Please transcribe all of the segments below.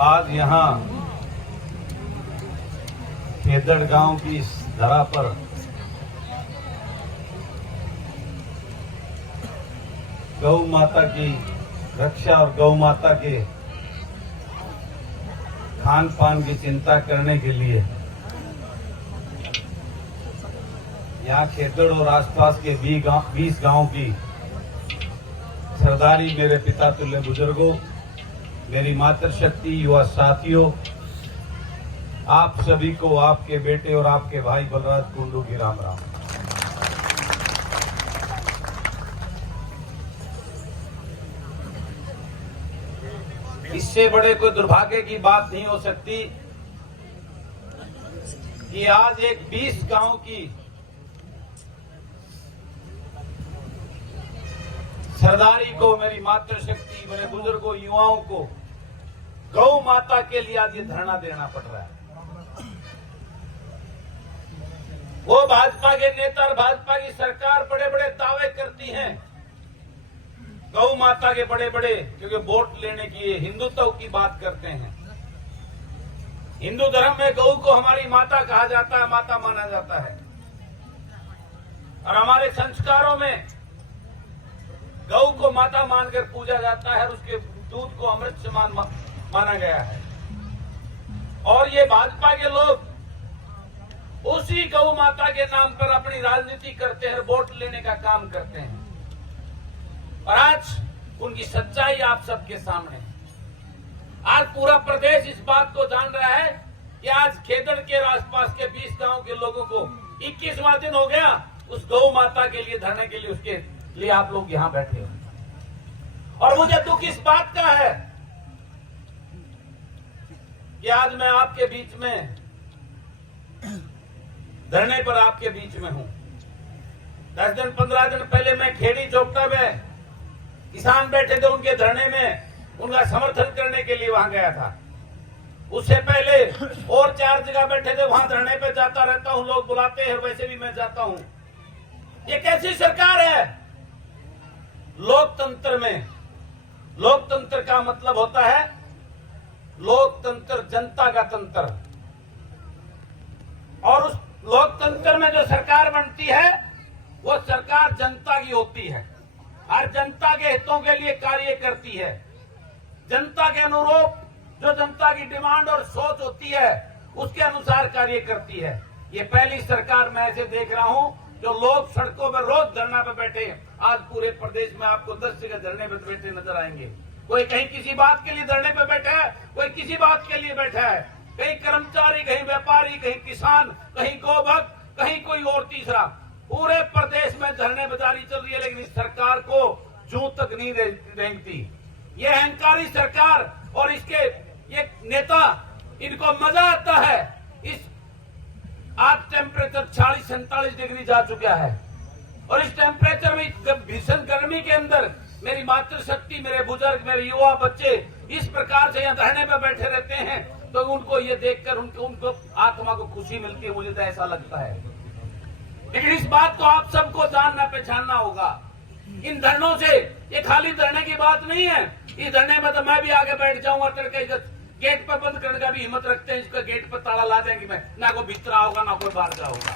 आज यहाँ खेदड़ गांव की इस धरा पर गौ माता की रक्षा और गौ माता के खान पान की चिंता करने के लिए यहाँ खेदड़ और आसपास के 20 गांव की सरदारी मेरे पिता तुल्य बुजुर्गों, मेरी मातृशक्ति युवा साथियों, आप सभी को आपके बेटे और आपके भाई बलराज कुंडू की राम राम। इससे बड़े कोई दुर्भाग्य की बात नहीं हो सकती कि आज एक 20 गांव की सरदारी को, मेरी मातृशक्ति, मेरे बुजुर्गों, युवाओं को गौ माता के लिए आज ये धरना देना पड़ रहा है। वो भाजपा के नेता और भाजपा की सरकार बड़े बड़े दावे करती हैं गौ माता के, बड़े बड़े, क्योंकि वोट लेने की हिंदुत्व की बात करते हैं। हिंदू धर्म में गौ को हमारी माता कहा जाता है, माता माना जाता है, और हमारे संस्कारों में गौ को माता मानकर पूजा जाता है और उसके दूध को अमृत समान माना गया है। और ये भाजपा के लोग उसी गौ माता के नाम पर अपनी राजनीति करते हैं, वोट लेने का काम करते हैं। और आज उनकी सच्चाई आप सबके सामने है। आज पूरा प्रदेश इस बात को जान रहा है कि आज खेदड़ के आसपास के 20 गांव के लोगों को 21वां दिन हो गया उस गौ माता के लिए धरने के लिए, उसके लिए आप लोग यहाँ बैठे हो। और मुझे दुख इस बात का है कि आज मैं आपके बीच में, धरने पर आपके बीच में हूं। 10 दिन 15 दिन पहले मैं खेड़ी चौपटा में किसान बैठे थे, उनके धरने में उनका समर्थन करने के लिए वहां गया था। उससे पहले और 4 जगह बैठे थे, वहां धरने पे जाता रहता हूं, लोग बुलाते हैं, वैसे भी मैं जाता हूं। ये कैसी सरकार है? लोकतंत्र में, लोकतंत्र का मतलब होता है लोकतंत्र, जनता का तंत्र। और उस लोकतंत्र में जो सरकार बनती है वो सरकार जनता की होती है, हर जनता के हितों के लिए कार्य करती है। जनता के अनुरूप जो जनता की डिमांड और सोच होती है उसके अनुसार कार्य करती है। ये पहली सरकार मैं ऐसे देख रहा हूं जो लोग सड़कों पर रोज धरना पे बैठे हैं। आज पूरे प्रदेश में आपको 10 जगह धरने पे बैठे नजर आएंगे। कोई कहीं किसी बात के लिए धरने पे बैठा है, कोई किसी बात के लिए बैठा है, कहीं कर्मचारी, कहीं व्यापारी, कहीं किसान, कहीं गौभक्त, कहीं कोई और तीसरा। पूरे प्रदेश में धरने बाजारी चल रही है, लेकिन इस सरकार को जूं तक नहीं रेंगती। ये अहंकारी सरकार और इसके ये नेता, इनको मजा आता है। इस आज टेम्परेचर 40-47 डिग्री जा चुका है और इस टेम्परेचर में, भीषण गर्मी के अंदर मेरी मातृशक्ति, मेरे बुजुर्ग, मेरे युवा बच्चे इस प्रकार से यहाँ धरने पर बैठे रहते हैं, तो उनको ये देखकर उनको आत्मा को खुशी मिलती है, मुझे तो ऐसा लगता है। लेकिन इस बात को आप सबको जानना पहचानना होगा। इन धरनों से ये खाली धरने की बात नहीं है। इस धरने में तो मैं भी आगे बैठ जाऊंगा, तड़के गेट पर बंद करने का भी हिम्मत रखते हैं, इसका गेट पर ताला ला देंगे, मैं ना कोई भीतर होगा ना कोई बाहर जाऊंगा।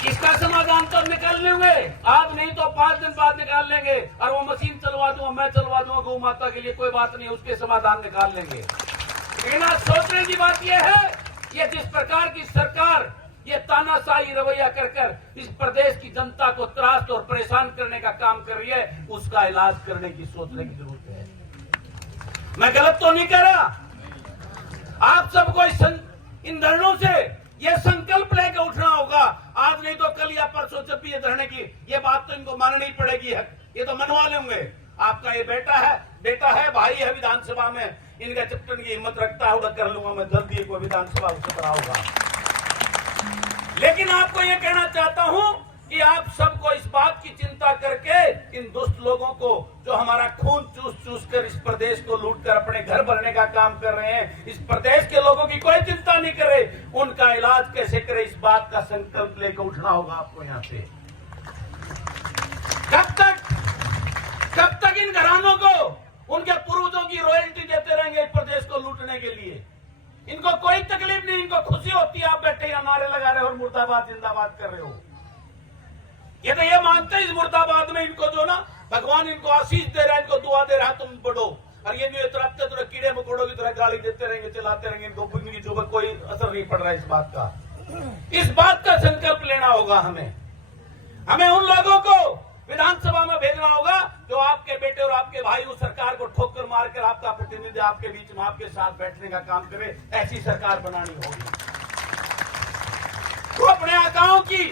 इसका समाधान तो निकाल लेंगे, आज नहीं तो 5 दिन बाद निकाल लेंगे। और वो मशीन चलवा दूंगा, मैं चलवा दूंगा गौ माता के लिए, कोई बात नहीं, उसके समाधान निकाल लेंगे। लेकिन आज सोचने की बात यह है, ये जिस प्रकार की सरकार ये तानाशाही रवैया कर इस प्रदेश की जनता को त्रास और परेशान करने का काम कर रही है, उसका इलाज करने की सोचने की जरूरत है। मैं गलत तो नहीं कह रहा। आप सबको इन धरनों से ये संकल्प लेकर उठना होगा। आज नहीं तो कल या परसों जब भी ये धरने की ये बात तो इनको माननी पड़ेगी है, ये तो मनवा लेंगे। आपका ये बेटा है, भाई है विधानसभा में, इनका चिपटन की हिम्मत रखता होगा, कर लूंगा मैं जल्दी कोई विधानसभा उससे कराऊंगा। लेकिन आपको ये कहना चाहता हूं कि आप सबको इस बात की चिंता करके इन दुष्ट लोगों को जो हमारा खून चूस कर इस प्रदेश को लूट कर अपने घर भरने का काम कर रहे हैं, इस प्रदेश के लोगों की कोई चिंता नहीं करे, उनका इलाज कैसे करे, इस बात का संकल्प लेकर उठना होगा आपको यहाँ से। कब तक इन घरानों को उनके पूर्वजों की रॉयल्टी देते मुर्दाबाद जिंदाबाद कर रहे हो। ये तो ये मानते हैं इस मुर्दाबाद में इनको जो ना भगवान इनको आशीष दे रहा है, इनको दुआ दे रहा है, तुम बढ़ो। और ये भी तरफते थोड़ा कीड़े मकोड़ों की तरह गाली देते रहेंगे, चलाते रहेंगे, इनकी जो कोई असर नहीं पड़ रहा है इस बात का। इस बात का संकल्प लेना होगा हमें उन लोगों को विधानसभा में भेजना होगा जो आपके बेटे और आपके भाई उस सरकार को ठोकर मारकर आपका प्रतिनिधि आपके बीच में आपके साथ बैठने का काम करे। ऐसी सरकार बनानी होगी। वो अपने आकाओं की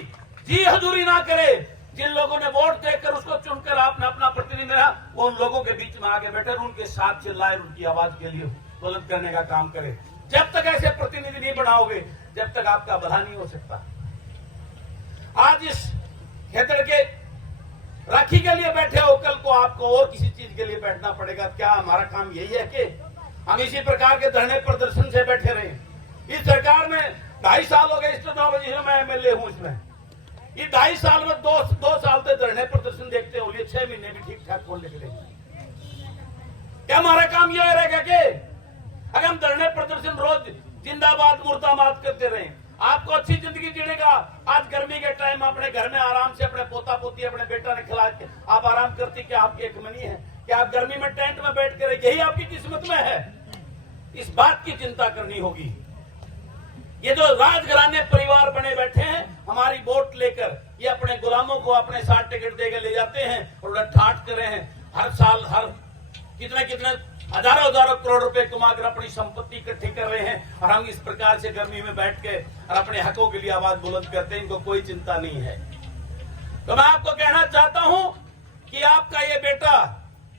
जी हजूरी ना करे। जिन लोगों ने वोट देकर उसको चुनकर आपने अपना प्रतिनिधि रहा, वो उन लोगों के बीच में आगे बैठे, उनके साथ चिल्लाए, उनकी आवाज के लिए बुलंद करने का काम करे। जब तक ऐसे प्रतिनिधि नहीं बनाओगे, जब तक आपका भला नहीं हो सकता। आज इस खेतड़ के राखी के लिए बैठे हो, कल को आपको और किसी चीज के लिए बैठना पड़ेगा। क्या हमारा काम यही है कि हम इसी प्रकार के धरने प्रदर्शन से बैठे रहे? इस सरकार में 2.5 साल हो गए, इस 9 बजे मैं एमएलए हूं। इसमें ये 2.5 साल में 2 साल से धरने प्रदर्शन देखते हो, ये 6 महीने भी ठीक ठाक खोल निकले। क्या हमारा काम यह रहेगा कि अगर हम धरने प्रदर्शन रोज जिंदाबाद मुर्दाबाद करते रहे? आपको अच्छी जिंदगी जीने का आज गर्मी के टाइम अपने घर में आराम से अपने पोता पोती अपने बेटा ने खिला के आप आराम करती, क्या आपकी एक मनी है? क्या आप गर्मी में टेंट में बैठ कर यही आपकी किस्मत में है? इस बात की चिंता करनी होगी। ये जो राजघराने परिवार बने बैठे हैं हमारी वोट लेकर, ये अपने गुलामों को अपने साथ टिकट देकर ले जाते हैं और उन्हें ठाट कर रहे हैं। हर साल हर कितने हजारों करोड़ रुपए कमाकर अपनी संपत्ति इकट्ठी कर रहे हैं और हम इस प्रकार से गर्मी में बैठ के और अपने हकों के लिए आवाज बुलंद करते हैं। इनको कोई चिंता नहीं है। तो मैं आपको कहना चाहता हूं कि आपका ये बेटा,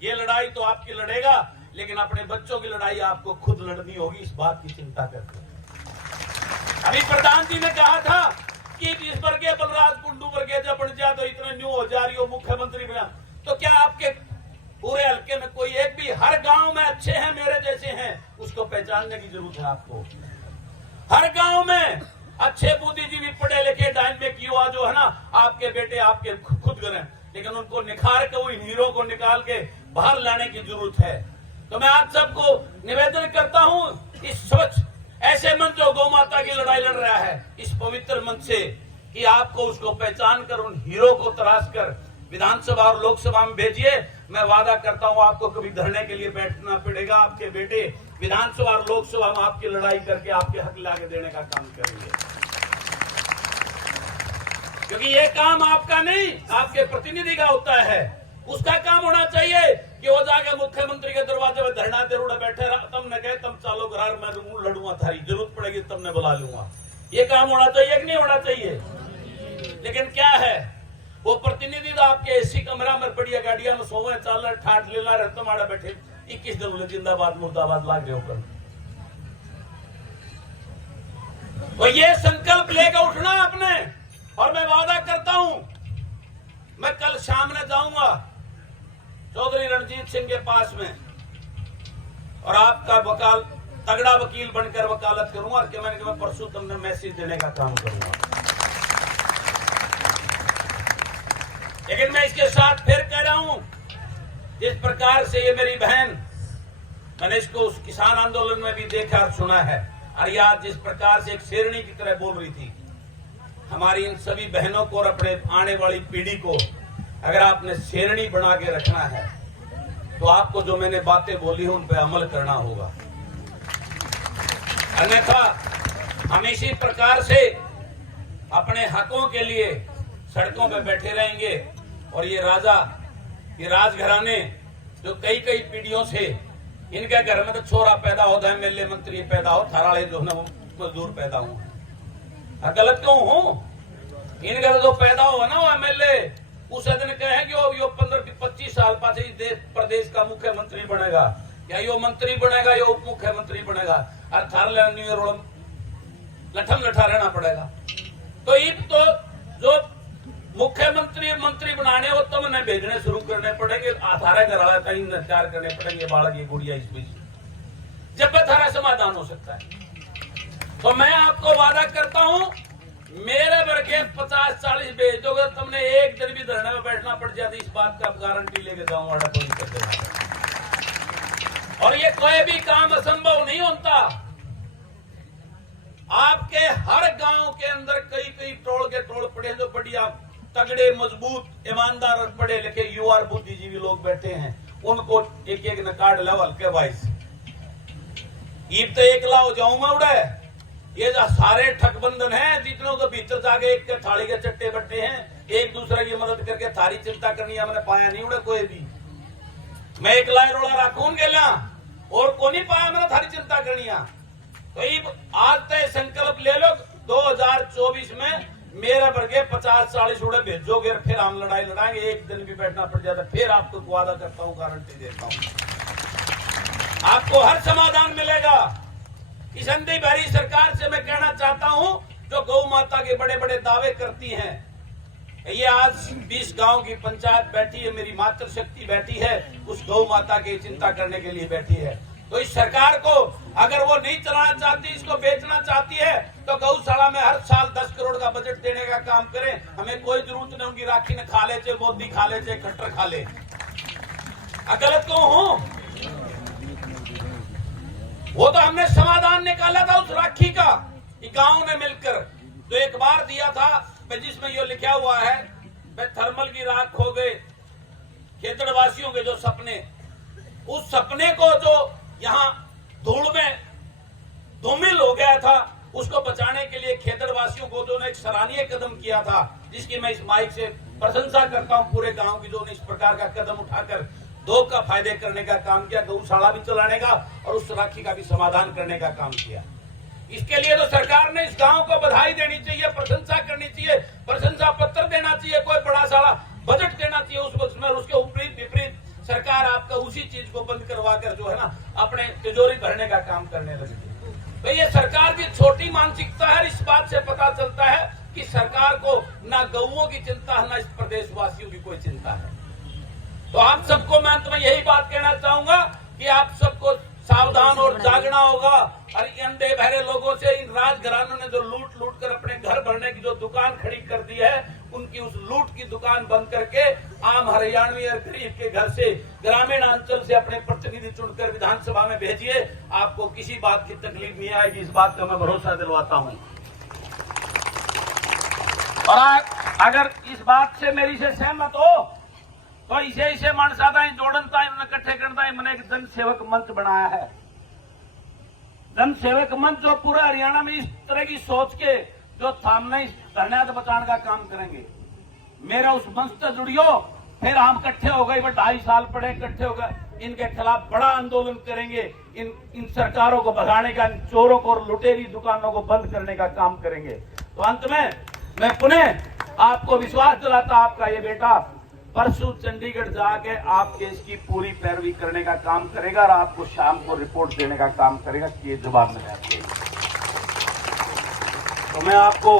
ये लड़ाई तो आपकी लड़ेगा, लेकिन अपने बच्चों की लड़ाई आपको खुद लड़नी होगी। इस बात की चिंता करते हैं। अभी प्रधान जी ने कहा था कि इस वर्गे बलराज कुंडू वर्गे जब बन जाए तो इतना न्यू हो जा रही हो मुख्यमंत्री बना, तो क्या आपके पूरे हल्के में कोई एक भी, हर गांव में अच्छे हैं मेरे जैसे हैं, उसको पहचानने की जरूरत है आपको। हर गांव में अच्छे बुद्धिजीवी पढ़े लिखे डायनेमिक युवा जो है ना, आपके बेटे आपके खुद करें, लेकिन उनको निखार के उन हीरो को निकाल के बाहर लाने की जरूरत है। तो मैं आप सबको निवेदन करता हूं, इस स्वच्छ ऐसे मंच जो गौ माता की लड़ाई लड़ रहा है, इस पवित्र मंच से, कि आपको उसको पहचान कर उन हीरो को तराश कर विधानसभा और लोकसभा में भेजिए। मैं वादा करता हूं आपको कभी धरने के लिए बैठना पड़ेगा, आपके बेटे विधानसभा और लोकसभा में आपकी लड़ाई करके आपके हक लाके देने का काम करेंगे। क्योंकि ये काम आपका नहीं, आपके प्रतिनिधि का होता है। उसका काम होना चाहिए कि वो जाके मुख्यमंत्री के दरवाजे में धरना दे बैठे रहा, तुमने कहे तुम चालो घर, मैं लड़ूंगा, थारी जरूरत पड़ेगी तुमने बुला लूंगा। ये काम होना चाहिए कि नहीं होना चाहिए? लेकिन क्या है, वो प्रतिनिधि तो आपके एसी कमरा में बढ़िया गाड़िया में सोवे चाल ठाट लेला रहे, तुम्हारा बैठे 21 दिन जिंदाबाद मुर्दाबाद लाग रहे होकर। तो ये संकल्प लेकर उठना आपने। और मैं वादा करता हूं, मैं कल शाम में जाऊंगा चौधरी रणजीत सिंह के पास में और आपका तगड़ा वकील बनकर वकालत करूंगा और कि मैं परसों तुमने मैसेज देने का काम करूंगा। लेकिन मैं इसके साथ फिर कह रहा हूं, जिस प्रकार से ये मेरी बहन, मैंने इसको उस किसान आंदोलन में भी देखा और सुना है, और यार जिस प्रकार से एक शेरनी की तरह बोल रही थी, हमारी इन सभी बहनों को और अपने आने वाली पीढ़ी को अगर आपने शेरनी बना के रखना है तो आपको जो मैंने बातें बोली हैं उन पर अमल करना होगा। अन्यथा हम इसी प्रकार से अपने हकों के लिए सड़कों पे बैठे रहेंगे और ये राजघराने जो कई पीढ़ियों से, इनके घर में तो छोरा पैदा होता है, एमएलए मंत्री पैदा हो, थाराले जो है मजदूर पैदा हुआ। गलत क्यों हूं? इनका तो पैदा हुआ ना वो एमएलए, उस दिन कहे कि वो 15-25 साल पास देश प्रदेश का मुख्यमंत्री बनेगा, या यो मंत्री बनेगा, यो उप मुख्यमंत्री बनेगा, और थारले लठम लठा रहना पड़ेगा। तो इन तो जो मुख्यमंत्री मंत्री बनाने हो तो मैंने भेजने शुरू करने पड़ेंगे, आधारा घरा कहीं इंतजार करने पड़ेंगे, बालक ये गुड़िया इस बीच, जब थारा समाधान हो सकता है। तो मैं आपको वादा करता हूं, मेरे वर्गे 50-40 भेज दोगे, तुमने एक दिन भी धरने में बैठना पड़ जाती, इस बात का गारंटी लेके जाऊंगा। और ये कोई भी काम असंभव नहीं होता। आपके हर गांव के अंदर कई कई टोल के टोल पड़े जो बढ़िया तगड़े मजबूत ईमानदार और पढ़े लिखे युवा और बुद्धिजीवी लोग बैठे हैं, उनको एक एक न कार्ड लेवल के वाइस ईब तो एक लाओ जाऊं मैं उड़े। ये जो सारे ठगबंधन हैं जितनों तो भीतर जाके एक के थाली के चट्टे बट्टे हैं, एक दूसरे की मदद करके थारी चिंता करनी है, मैंने पाया नहीं उड़े कोई भी। मैं एक लाई रोड़ा राखून गेला और को नहीं पाया मैंने थारी चिंता करनी है। तो आज तय संकल्प ले लो 2024 में मेरा वर्गे 50-40 उड़े भेजोगे, फिर हम लड़ाई लड़ाएंगे। एक दिन भी बैठना पड़ जाता फिर आपको वादा करता हूं, गारंटी देता हूं आपको हर समाधान मिलेगा। इस अंधी भरी सरकार से मैं कहना चाहता हूं जो गौ माता के बड़े बड़े दावे करती हैं, ये आज 20 गांव की पंचायत बैठी है, मेरी मातृशक्ति बैठी है, उस गौ माता की चिंता करने के लिए बैठी है। तो इस सरकार को अगर वो नहीं चलाना चाहती, इसको बेचना चाहती है, तो गौशाला में हर साल 10 करोड़ का बजट देने का काम करें। हमें कोई जरूरत नहीं उनकी राखी ने खा ले, चाहे मोदी खा ले, चाहे खट्टर खा ले। गलत क्यों हूं? वो तो हमने समाधान निकाला था उस राखी का गांव में मिलकर। तो एक बार दिया था जिसमें ये लिखा हुआ है थर्मल की राख हो गए खेतड़वासियों के जो सपने, उस सपने को जो यहाँ धूल में धूमिल हो गया था, उसको बचाने के लिए खेतड़वासियों को जो एक सराहनीय कदम किया था, जिसकी मैं इस माइक से प्रशंसा करता हूं पूरे गांव की, जो इस प्रकार का कदम उठाकर दो का फायदे करने का काम किया, गौशाला भी चलाने का और उस राखी का भी समाधान करने का काम किया। इसके लिए तो सरकार ने इस गांव को बधाई देनी चाहिए, प्रशंसा करनी चाहिए, प्रशंसा पत्र देना चाहिए, कोई बड़ा सारा बजट देना चाहिए उस वक्त में। उसके विपरीत सरकार आपका उसी चीज को बंद करवा कर जो है ना अपने तिजोरी भरने का काम करने लगी। तो ये सरकार की छोटी मानसिकता है। इस बात से पता चलता है कि सरकार को ना गौओं की चिंता है, ना इस प्रदेशवासियों की कोई चिंता है। तो आप सबको मैं अंत में यही बात कहना चाहूंगा कि आप सबको सावधान और जागना होगा। और अंधे बहरे लोगों से, इन राजघरानों ने जो लूट लूट कर अपने घर भरने की जो दुकान खड़ी कर दी है, उनकी उस लूट की दुकान बंद करके आम हरियाणवी और गरीब के घर से, ग्रामीण अंचल से अपने प्रतिनिधि चुनकर विधानसभा में भेजिए। आपको किसी बात की तकलीफ नहीं आएगी, इस बात का मैं भरोसा दिलवाता हूं। और अगर इस बात से मेरी से सहमत हो तो इसे मानसादा जोड़नता इकट्ठे करता है। मैंने एक जन सेवक मंच बनाया है, जन सेवक मंच, जो पूरा हरियाणा में इस तरह की सोच के जो सामने धरना बचाने का काम करेंगे। मेरा उस मंच से जुड़ियो, फिर हम इकट्ठे हो गए, 2.5 साल पड़े इकट्ठे हो गए, इनके खिलाफ बड़ा आंदोलन करेंगे, इन सरकारों को भगाने का, इन चोरों को और लुटेरी दुकानों को बंद करने का काम करेंगे। तो अंत में मैं पुनः आपको विश्वास दिलाता, आपका ये बेटा परसों चंडीगढ़ जाके आपके इसकी पूरी पैरवी करने का काम करेगा और आपको शाम को रिपोर्ट देने का काम करेगा कि ये जवाब मिला। तो मैं आपको